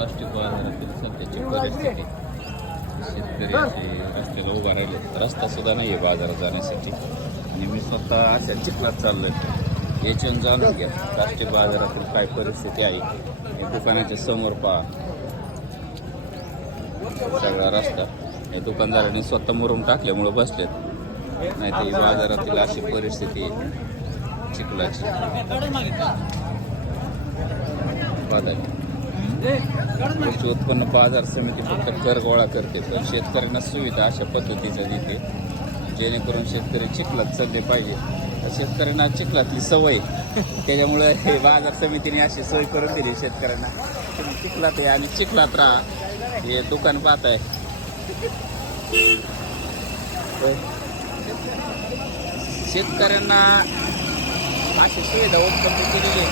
Plastic बाजारातील सध्याची परिस्थिती. शेतकरी असे रस्त्याला उभा राहिले, रस्ता सुद्धा नाही आहे बाजारात जाण्यासाठी. आणि मी स्वतः अशा चिखलात चाललोय. याच्यानं जाणून घ्या प्लास्टिक बाजारातील काय परिस्थिती आहे. या दुकानाच्या समोर पहा सगळा रस्ता. या दुकानदारांनी स्वतः मुरुम टाकल्यामुळे बसलेत, नाही तर बाजारातील अशी परिस्थिती आहे चिखलाची. कृषी उत्पन्न बाजार समिती फक्त कर गोळा करते, पण शेतकऱ्यांना सुविधा अशा पद्धतीच्या देते जेणेकरून शेतकरी चिखलात चालले पाहिजे. शेतकऱ्यांना चिखलातली सवय, त्याच्यामुळे हे बाजार समितीने अशी सोय करून दिली शेतकऱ्यांना. तुम्ही चिखलात आहे आणि चिखलात राहा. हे दुकान पाहताय, शेतकऱ्यांना अशी सुविधा उपलब्ध केलेली आहे.